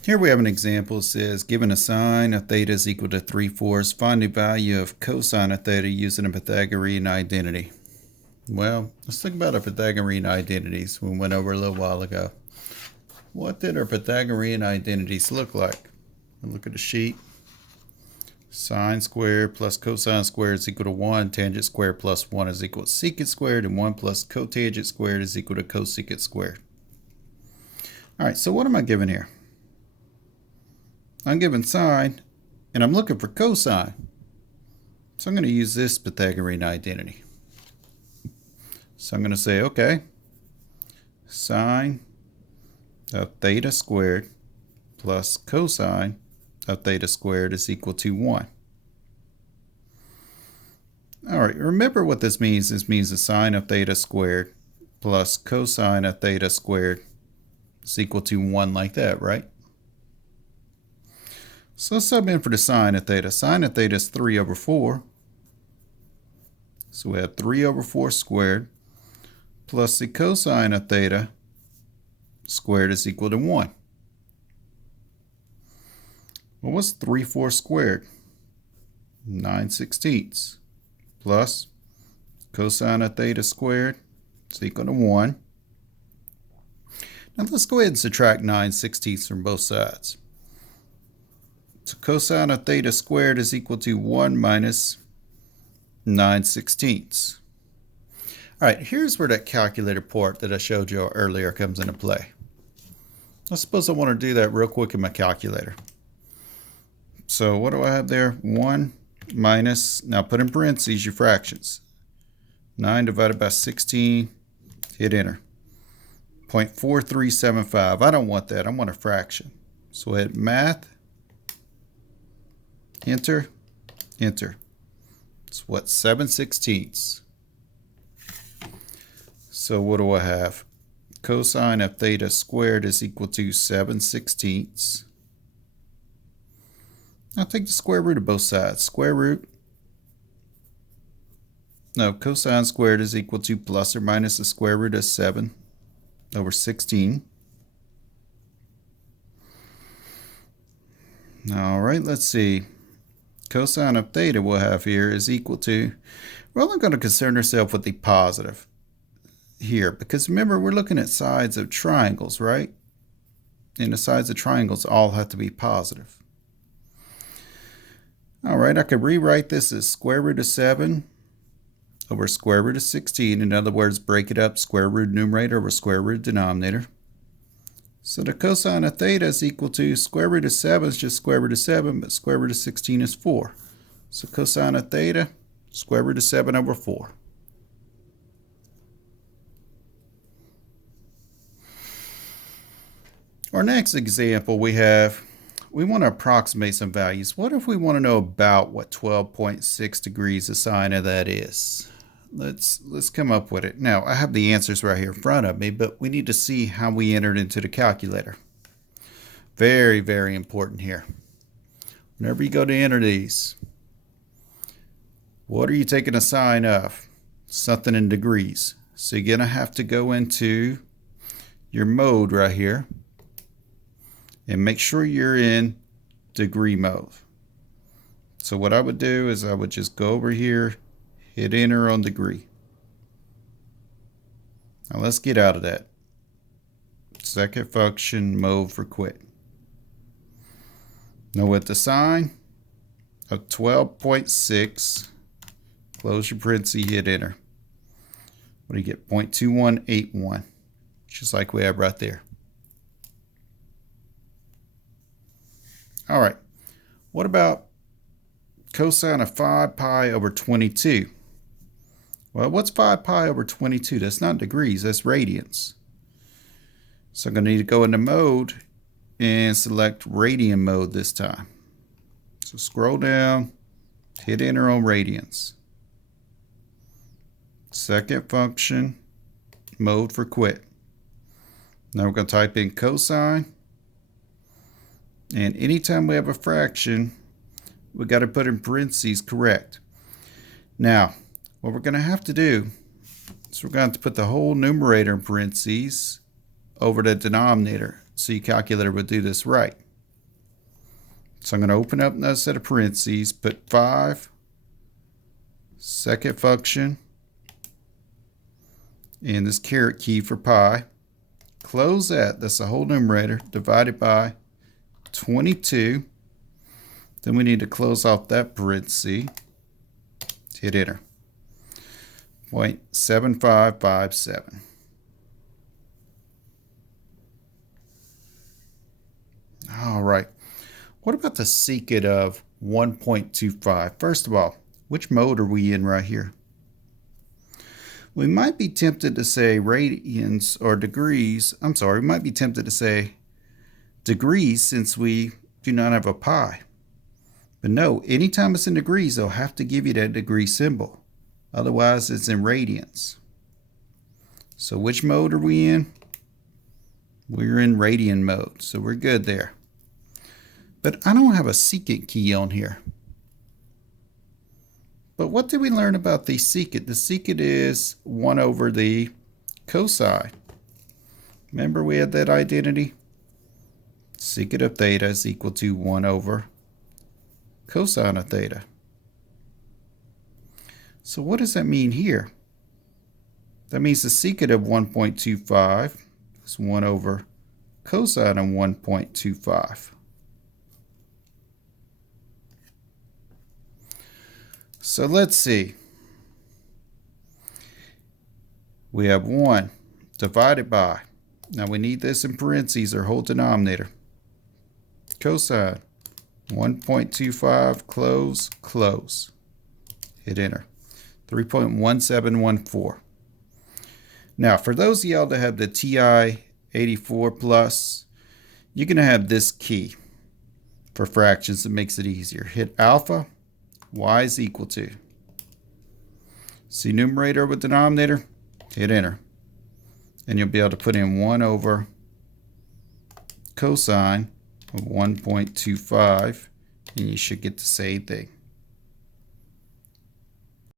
Here we have an example. It says, given a sine of theta is equal to 3/4, find the value of cosine of theta using a Pythagorean identity. Well, let's think about our Pythagorean identities we went over a little while ago. What did our Pythagorean identities look like? Look at the sheet. Sine squared plus cosine squared is equal to 1. Tangent squared plus 1 is equal to secant squared. And 1 plus cotangent squared is equal to cosecant squared. All right, so what am I given here? I'm given sine, and I'm looking for cosine. So I'm going to use this Pythagorean identity. So I'm going to say, okay, sine of theta squared plus cosine of theta squared is equal to 1. All right, remember what this means. This means the sine of theta squared plus cosine of theta squared is equal to 1 like that, right? So let's sub in for the sine of theta. Sine of theta is 3/4. So we have 3/4 squared plus the cosine of theta squared is equal to 1. Well, what's 3/4 squared? 9/16 plus cosine of theta squared is equal to 1. Now let's go ahead and subtract 9/16 from both sides. So cosine of theta squared is equal to 1 minus 9/16. All right, here's where that calculator part that I showed you earlier comes into play. I suppose I want to do that real quick in my calculator. So what do I have there? 1 minus, now put in parentheses your fractions. 9 divided by 16, hit enter. 0.4375. I don't want that. I want a fraction. So hit math. Enter, enter. It's what, 7/16. So what do I have? Cosine of theta squared is equal to 7/16. I'll take the square root of both sides. Cosine squared is equal to plus or minus the square root of 7/16. All right, let's see. Cosine of theta we'll have here is equal to, we're only going to concern ourselves with the positive here, because remember, we're looking at sides of triangles, right? And the sides of triangles all have to be positive. All right, I could rewrite this as square root of 7 over square root of 16. In other words, break it up, square root numerator over square root denominator. So the cosine of theta is equal to square root of 7 is just square root of 7, but square root of 16 is 4. So cosine of theta, square root of 7/4. Our next example we want to approximate some values. What if we want to know about what 12.6 degrees the sine of that is? Let's come up with it. Now, I have the answers right here in front of me, but we need to see how we entered into the calculator. Very, very important here. Whenever you go to enter these, what are you taking a sine of? Something in degrees. So you're going to have to go into your mode right here and make sure you're in degree mode. So what I would do is I would just go over here, hit enter on degree. Now let's get out of that. Second function, mode for quit. Now with the sine of 12.6, close your parentheses, hit enter. What do you get? 0.2181, just like we have right there. All right, what about cosine of 5 pi over 22? Well, what's 5 pi over 22? That's not degrees, that's radians. So I'm going to need to go into mode and select radian mode this time. So scroll down, hit enter on radians. Second function, mode for quit. Now we're going to type in cosine. And anytime we have a fraction, we got to put in parentheses correct. Now, what we're going to have to do is we're going to have to put the whole numerator in parentheses over the denominator, so your calculator would do this right. So I'm going to open up another set of parentheses, put 5, second function, and this caret key for pi. Close that, that's the whole numerator, divided by 22. Then we need to close off that parenthesis. Hit enter. 0.7557. All right. What about the secant of 1.25? First of all, which mode are we in right here? We might be tempted to say radians or degrees. I'm sorry, we might be tempted to say degrees since we do not have a pi. But no, anytime it's in degrees, they'll have to give you that degree symbol. Otherwise, it's in radians. So which mode are we in? We're in radian mode, so we're good there. But I don't have a secant key on here. But what did we learn about the secant? The secant is 1 over the cosine. Remember we had that identity? Secant of theta is equal to 1 over cosine of theta. So what does that mean here? That means the secant of 1.25 is 1 over cosine of 1.25. So let's see. We have 1 divided by, now we need this in parentheses or whole denominator, cosine 1.25, close, close. Hit enter. 3.1714. Now, for those of y'all that have the TI-84 Plus, you're going to have this key for fractions that makes it easier. Hit alpha, y is equal to. See numerator with denominator? Hit enter. And you'll be able to put in 1 over cosine of 1.25, and you should get the same thing.